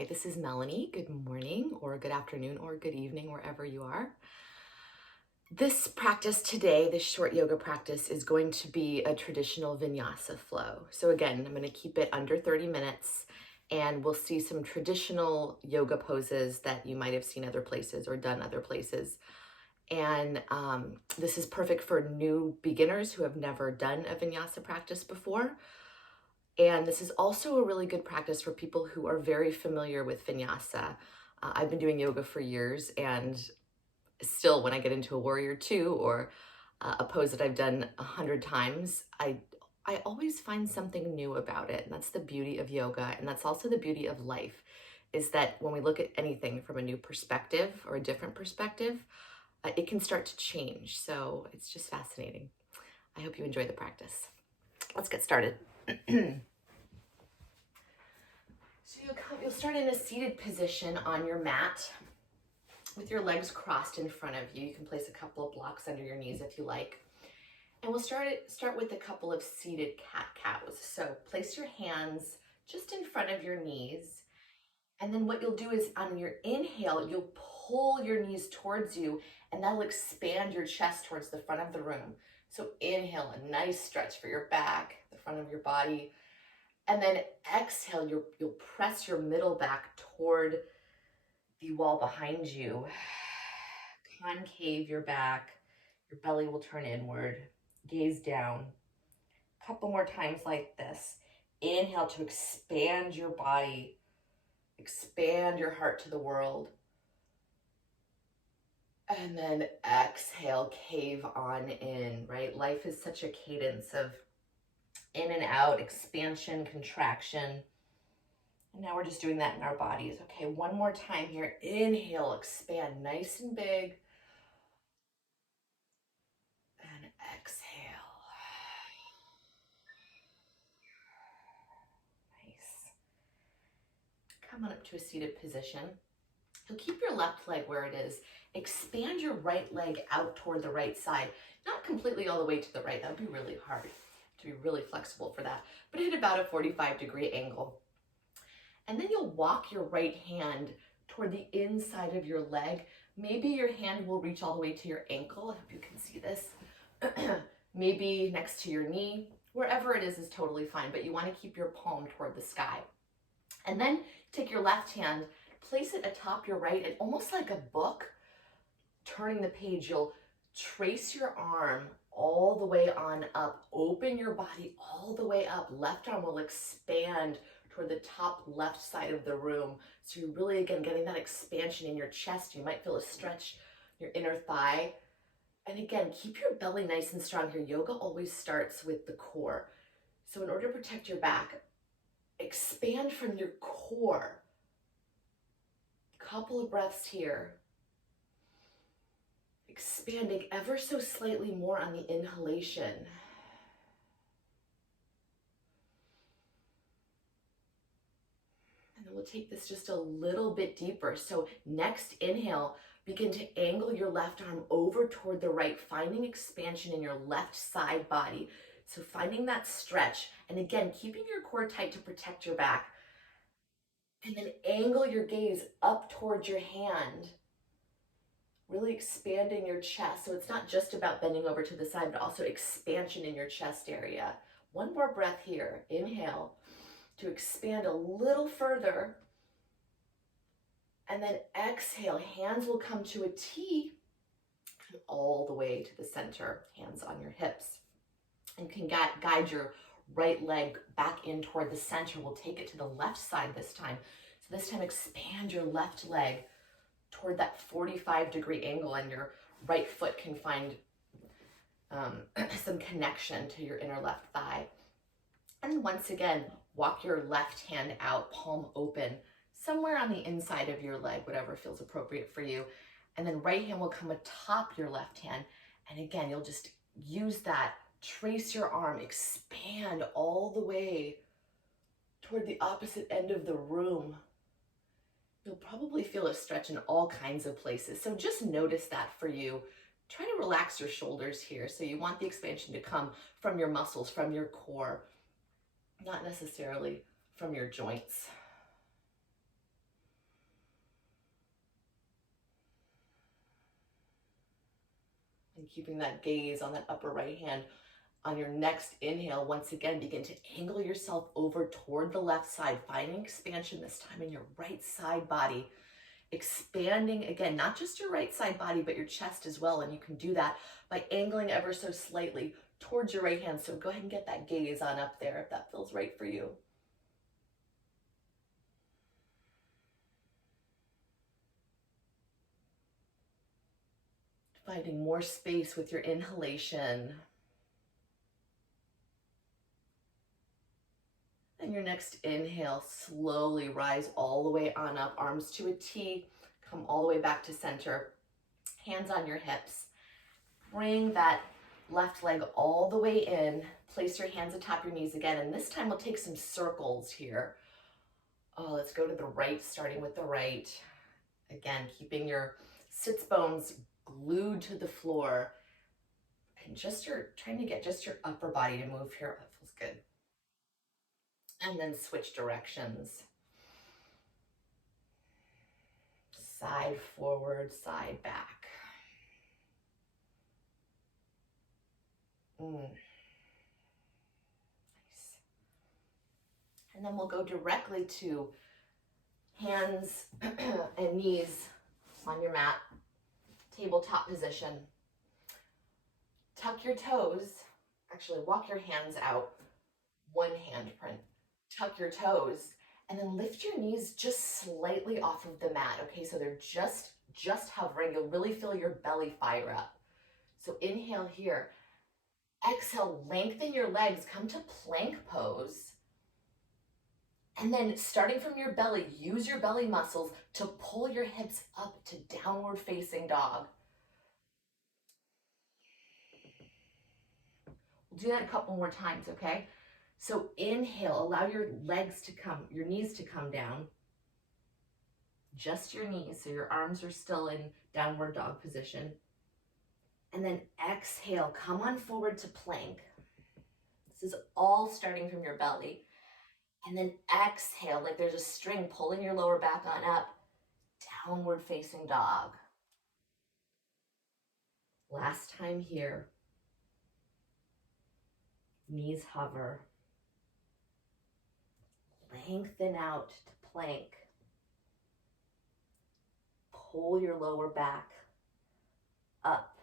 Hi, this is Melanie. Good morning or good afternoon or good evening, wherever you are. This practice today, this short yoga practice, is going to be a traditional vinyasa flow. So again, I'm going to keep it under 30 minutes and we'll see some traditional yoga poses that you might have seen other places or done other places. And this is perfect for new beginners who have never done a vinyasa practice before. And this is also a really good practice for people who are very familiar with vinyasa. I've been doing yoga for years, and still when I get into a warrior two or a pose that I've done 100 times, I always find something new about it. And that's the beauty of yoga. And that's also the beauty of life, is that when we look at anything from a new perspective or a different perspective, it can start to change. So it's just fascinating. I hope you enjoy the practice. Let's get started. So you'll start in a seated position on your mat with your legs crossed in front of you. You can place a couple of blocks under your knees if you like. And we'll start with a couple of seated cat-cows. So place your hands just in front of your knees. And then what you'll do is on your inhale, you'll pull your knees towards you, and that'll expand your chest towards the front of the room. So inhale, a nice stretch for your back, the front of your body. And then exhale, you'll press your middle back toward the wall behind you. Concave your back, your belly will turn inward, gaze down. A couple more times like this. Inhale to expand your body, expand your heart to the world. And then exhale, cave on in, right? Life is such a cadence of in and out, expansion, contraction. And now we're just doing that in our bodies. Okay, one more time here. Inhale, expand nice and big. And exhale. Nice. Come on up to a seated position. You'll keep your left leg where it is. Expand your right leg out toward the right side. Not completely all the way to the right. That would be really hard to be really flexible for that. But hit about a 45-degree angle. And then you'll walk your right hand toward the inside of your leg. Maybe your hand will reach all the way to your ankle. I hope you can see this. Maybe next to your knee. Wherever it is totally fine, but you want to keep your palm toward the sky. And then take your left hand, place it atop your right, and almost like a book, turning the page, you'll trace your arm all the way on up. Open your body all the way up. Left arm will expand toward the top left side of the room. So you're really, again, getting that expansion in your chest. You might feel a stretch in your inner thigh. And again, keep your belly nice and strong here. Yoga always starts with the core. So in order to protect your back, expand from your core. Couple of breaths here. Expanding ever so slightly more on the inhalation. And then we'll take this just a little bit deeper. So next inhale, begin to angle your left arm over toward the right, finding expansion in your left side body. So finding that stretch. And again, keeping your core tight to protect your back. And then angle your gaze up towards your hand. Really expanding your chest. So it's not just about bending over to the side, but also expansion in your chest area. One more breath here. Inhale to expand a little further. And then exhale, hands will come to a T, come all the way to the center, hands on your hips. And you can guide your right leg back in toward the center. We'll take it to the left side this time. So this time expand your left leg toward that 45-degree angle, and your right foot can find some connection to your inner left thigh. And once again, walk your left hand out, palm open, somewhere on the inside of your leg, whatever feels appropriate for you. And then right hand will come atop your left hand. And again, you'll just use that, trace your arm, expand all the way toward the opposite end of the room. You'll probably feel a stretch in all kinds of places. So just notice that for you. Try to relax your shoulders here. So you want the expansion to come from your muscles, from your core, not necessarily from your joints. And keeping that gaze on that upper right hand. On your next inhale, once again, begin to angle yourself over toward the left side, finding expansion this time in your right side body. Expanding again, not just your right side body, but your chest as well. And you can do that by angling ever so slightly towards your right hand. So go ahead and get that gaze on up there if that feels right for you. Finding more space with your inhalation. And your next inhale, slowly rise all the way on up, arms to a T, come all the way back to center, hands on your hips. Bring that left leg all the way in, place your hands atop your knees again, and this time we'll take some circles here. Oh, let's go to the right, starting with the right. Again, keeping your sits bones glued to the floor, and trying to get just your upper body to move here. That feels good. And then switch directions. Side forward, side back. Nice. And then we'll go directly to hands and knees on your mat, tabletop position. Tuck your toes. Actually, walk your hands out, one hand print. Tuck your toes, and then lift your knees just slightly off of the mat. Okay, so they're just hovering. You'll really feel your belly fire up. So inhale here. Exhale, lengthen your legs, come to plank pose. And then starting from your belly, use your belly muscles to pull your hips up to downward facing dog. We'll do that a couple more times, okay? So inhale, allow your knees to come down. Just your knees, so your arms are still in downward dog position. And then exhale, come on forward to plank. This is all starting from your belly. And then exhale, like there's a string pulling your lower back on up, downward facing dog. Last time here. Knees hover. Lengthen out to plank. Pull your lower back up.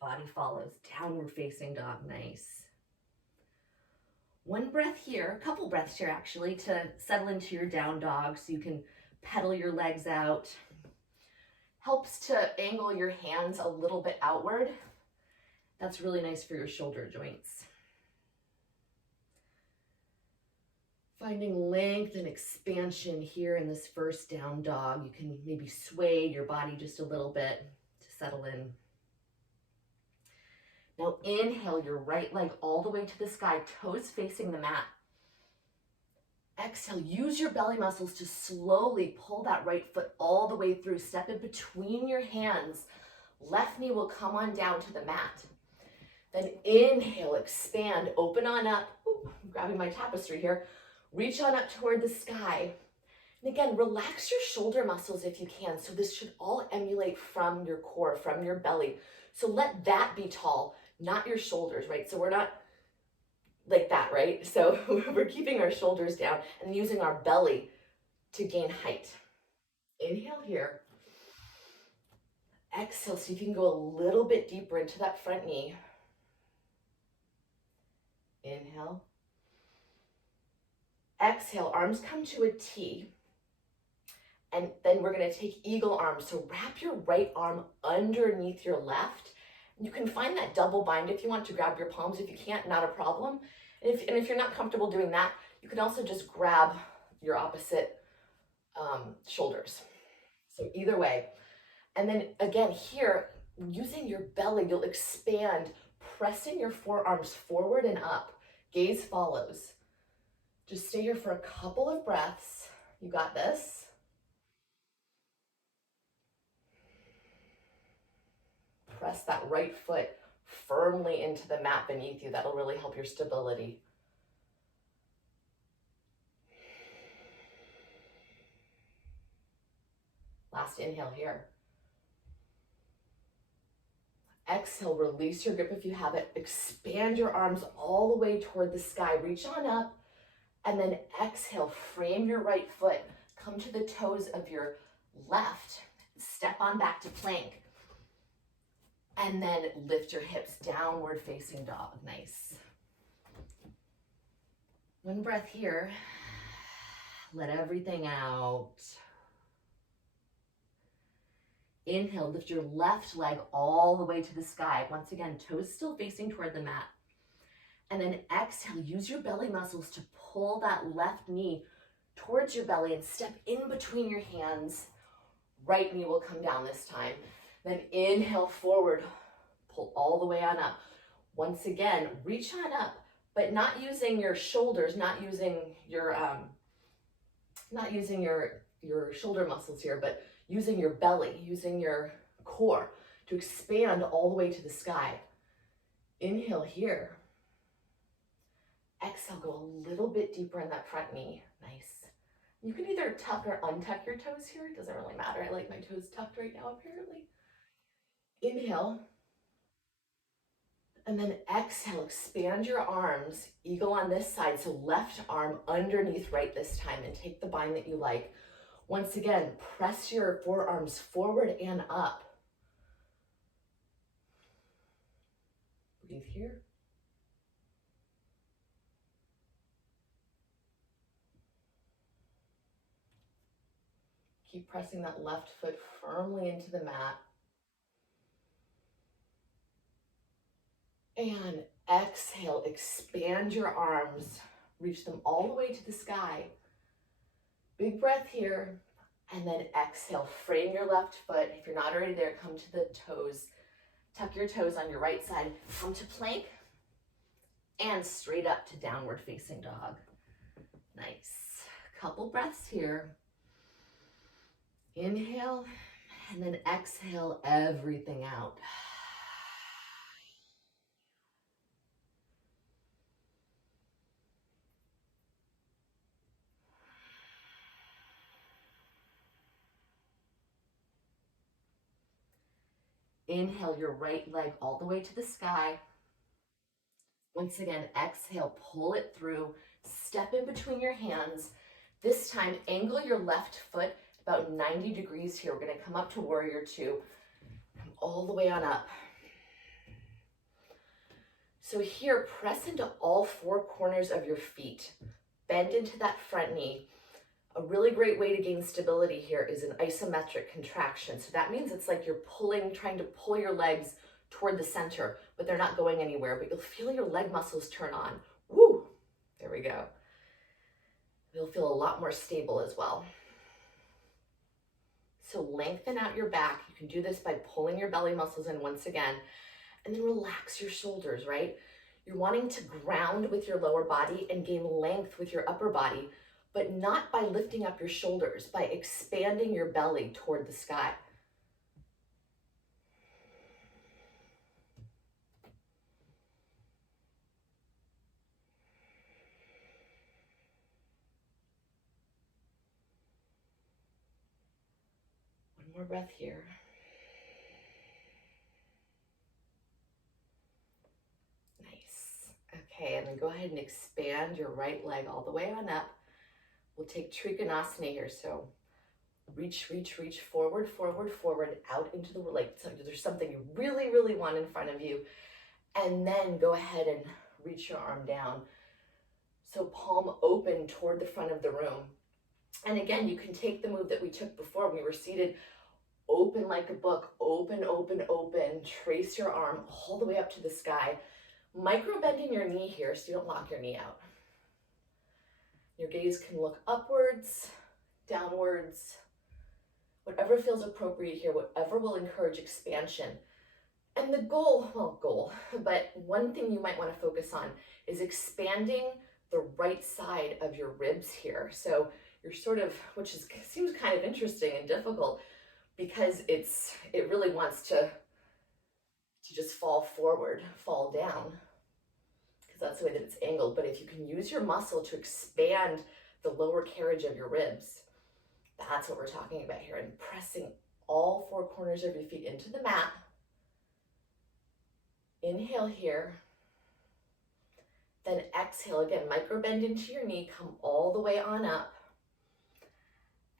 Body follows. Downward facing dog. Nice. One breath here, a couple breaths here actually, to settle into your down dog so you can pedal your legs out. Helps to angle your hands a little bit outward. That's really nice for your shoulder joints. Finding length and expansion here in this first down dog. You can maybe sway your body just a little bit to settle in. Now inhale your right leg all the way to the sky, toes facing the mat. Exhale, use your belly muscles to slowly pull that right foot all the way through. Step in between your hands. Left knee will come on down to the mat. Then inhale, expand, open on up. Ooh, I'm grabbing my tapestry here. Reach on up toward the sky. And again, relax your shoulder muscles if you can. So this should all emulate from your core, from your belly. So let that be tall, not your shoulders, right? So we're not like that, right? So we're keeping our shoulders down and using our belly to gain height. Inhale here. Exhale, so you can go a little bit deeper into that front knee. Inhale. Exhale, arms come to a T. And then we're going to take eagle arms. So wrap your right arm underneath your left. You can find that double bind if you want to grab your palms. If you can't, not a problem. And if you're not comfortable doing that, you can also just grab your opposite shoulders. So either way. And then again here, using your belly, you'll expand, pressing your forearms forward and up. Gaze follows. Just stay here for a couple of breaths. You got this. Press that right foot firmly into the mat beneath you. That'll really help your stability. Last inhale here. exhale, release your grip if you have it. Expand your arms all the way toward the sky. Reach on up, and then exhale, frame your right foot. Come to the toes of your left. Step on back to plank. And then lift your hips, downward facing dog. Nice. One breath here. Let everything out. Inhale, lift your left leg all the way to the sky. Once again, toes still facing toward the mat. And then exhale, use your belly muscles to pull that left knee towards your belly and step in between your hands. Right knee will come down this time. Then inhale forward, pull all the way on up. Once again, reach on up, but not using your shoulders, not using your shoulder muscles here, but using your belly, using your core to expand all the way to the sky. Inhale here. Exhale, go a little bit deeper in that front knee. Nice. You can either tuck or untuck your toes here. It doesn't really matter. I like my toes tucked right now, apparently. Inhale. And then exhale, expand your arms. Eagle on this side. So left arm underneath right this time, and take the bind that you like. Once again, press your forearms forward and up. Breathe here. Keep pressing that left foot firmly into the mat. And exhale, expand your arms. Reach them all the way to the sky. Big breath here. And then exhale, frame your left foot. If you're not already there, come to the toes. Tuck your toes on your right side. Come to plank. And straight up to downward facing dog. Nice. Couple breaths here. Inhale, and then exhale everything out. Inhale your right leg all the way to the sky. Once again, exhale, pull it through, step in between your hands. This time, angle your left foot about 90 degrees here. We're gonna come up to warrior two, come all the way on up. So here, press into all four corners of your feet. Bend into that front knee. A really great way to gain stability here is an isometric contraction. So that means it's like you're trying to pull your legs toward the center, but they're not going anywhere, but you'll feel your leg muscles turn on. Woo! There we go. You'll feel a lot more stable as well. So lengthen out your back. You can do this by pulling your belly muscles in once again, and then relax your shoulders, right? You're wanting to ground with your lower body and gain length with your upper body, but not by lifting up your shoulders, by expanding your belly toward the sky. One more breath here. Nice. Okay, and then go ahead and expand your right leg all the way on up. We'll take Trikonasana here. So reach, forward, out into the, like, so there's something you really, really want in front of you. And then go ahead and reach your arm down. So palm open toward the front of the room. And again, you can take the move that we took before. We were seated, open like a book, open. Trace your arm all the way up to the sky. Micro bending your knee here so you don't lock your knee out. Your gaze can look upwards, downwards, whatever feels appropriate here, whatever will encourage expansion. And the but one thing you might want to focus on is expanding the right side of your ribs here. So you're sort of, seems kind of interesting and difficult because it really wants to just fall forward, fall down, because that's the way that it's angled. But if you can use your muscle to expand the lower carriage of your ribs, that's what we're talking about here. And pressing all four corners of your feet into the mat. Inhale here. Then exhale again, micro bend into your knee, come all the way on up.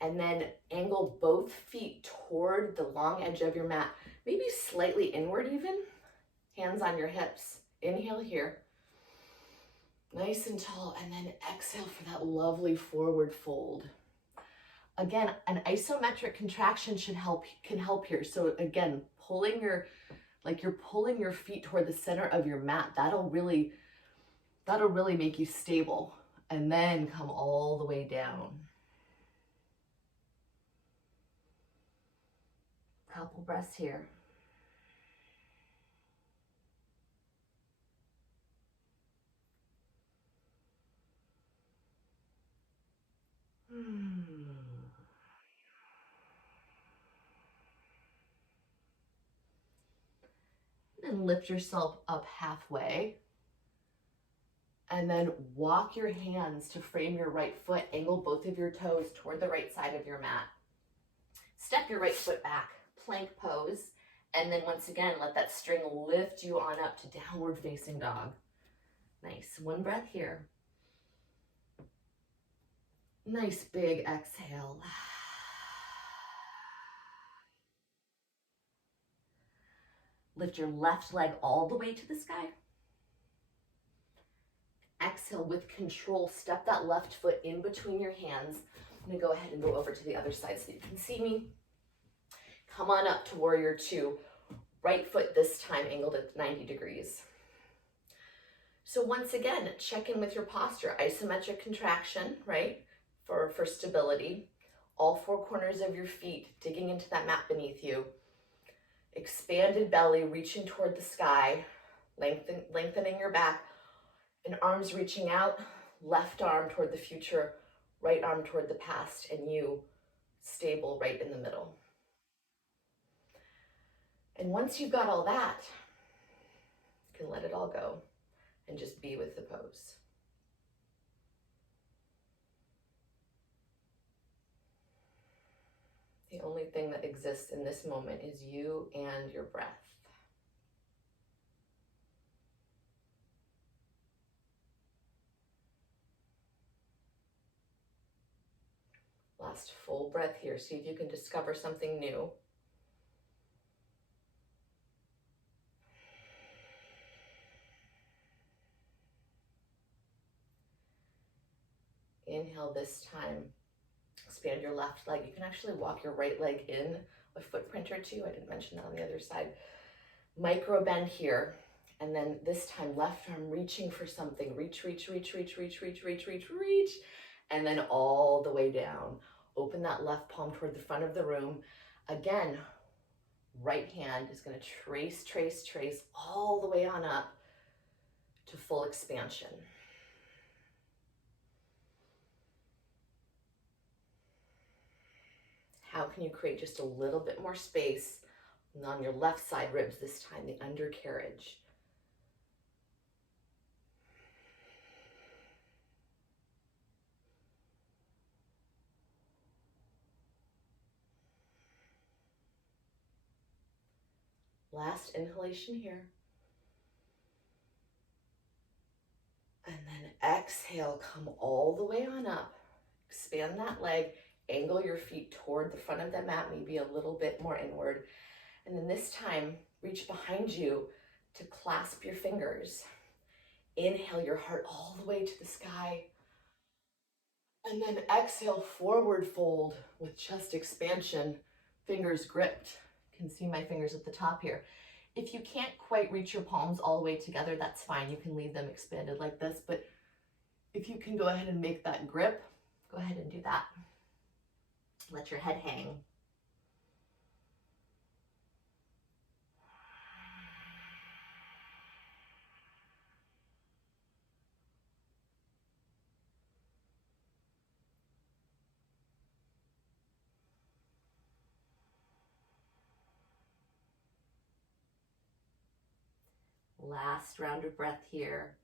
And then angle both feet toward the long edge of your mat, maybe slightly inward even. Hands on your hips. Inhale here. Nice and tall, and then exhale for that lovely forward fold. Again, an isometric contraction can help here. So again, pulling your, like you're pulling your feet toward the center of your mat. That'll really make you stable. And then come all the way down. Couple breaths here. And lift yourself up halfway. And then walk your hands to frame your right foot. Angle both of your toes toward the right side of your mat. Step your right foot back, plank pose. And then once again, let that string lift you on up to downward facing dog. Nice, one breath here. Nice big exhale. Lift your left leg all the way to the sky. Exhale with control, step that left foot in between your hands. I'm gonna go ahead and go over to the other side so you can see me. Come on up to warrior two. Right foot this time angled at 90 degrees. So once again, check in with your posture. Isometric contraction, right? For stability. All four corners of your feet digging into that mat beneath you. Expanded belly reaching toward the sky. Lengthening your back. And arms reaching out. Left arm toward the future. Right arm toward the past. And you stable right in the middle. And once you've got all that, you can let it all go and just be with the pose. The only thing that exists in this moment is you and your breath. Last full breath here. See if you can discover something new. Inhale this time. Expand your left leg. You can actually walk your right leg in a footprint or two. I didn't mention that on the other side. Micro bend here. And then this time, left arm reaching for something. Reach, reach, reach, reach, reach, reach, reach, reach, reach. And then all the way down. Open that left palm toward the front of the room. Again, right hand is going to trace, trace, trace all the way on up to full expansion. How can you create just a little bit more space? And on your left side ribs this time, the undercarriage. Last inhalation here. And then exhale, come all the way on up. Expand that leg. Angle your feet toward the front of the mat, maybe a little bit more inward. And then this time, reach behind you to clasp your fingers. Inhale your heart all the way to the sky. And then exhale, forward fold with chest expansion, fingers gripped. You can see my fingers at the top here. If you can't quite reach your palms all the way together, that's fine. You can leave them expanded like this. But if you can go ahead and make that grip, go ahead and do that. Let your head hang. Last round of breath here.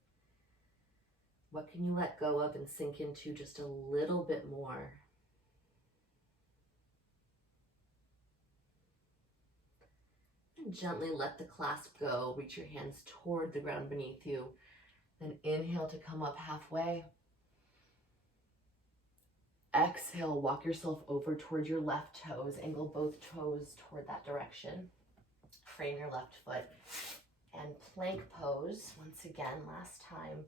What can you let go of and sink into just a little bit more? And gently let the clasp go. Reach your hands toward the ground beneath you. Then inhale to come up halfway. Exhale, walk yourself over toward your left toes. Angle both toes toward that direction. Frame your left foot. And plank pose, once again, last time.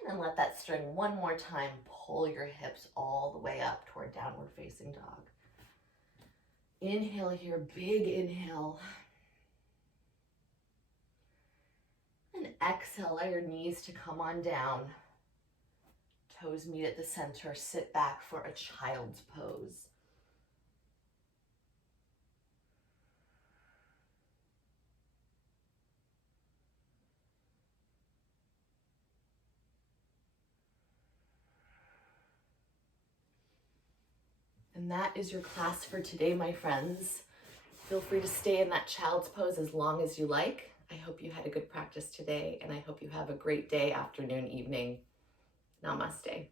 And then let that string one more time. Pull your hips all the way up toward downward facing dog. Inhale here, big inhale. And exhale, allow your knees to come on down. Toes meet at the center. Sit back for a child's pose. And that is your class for today, my friends. Feel free to stay in that child's pose as long as you like. I hope you had a good practice today, and I hope you have a great day, afternoon, evening. Namaste.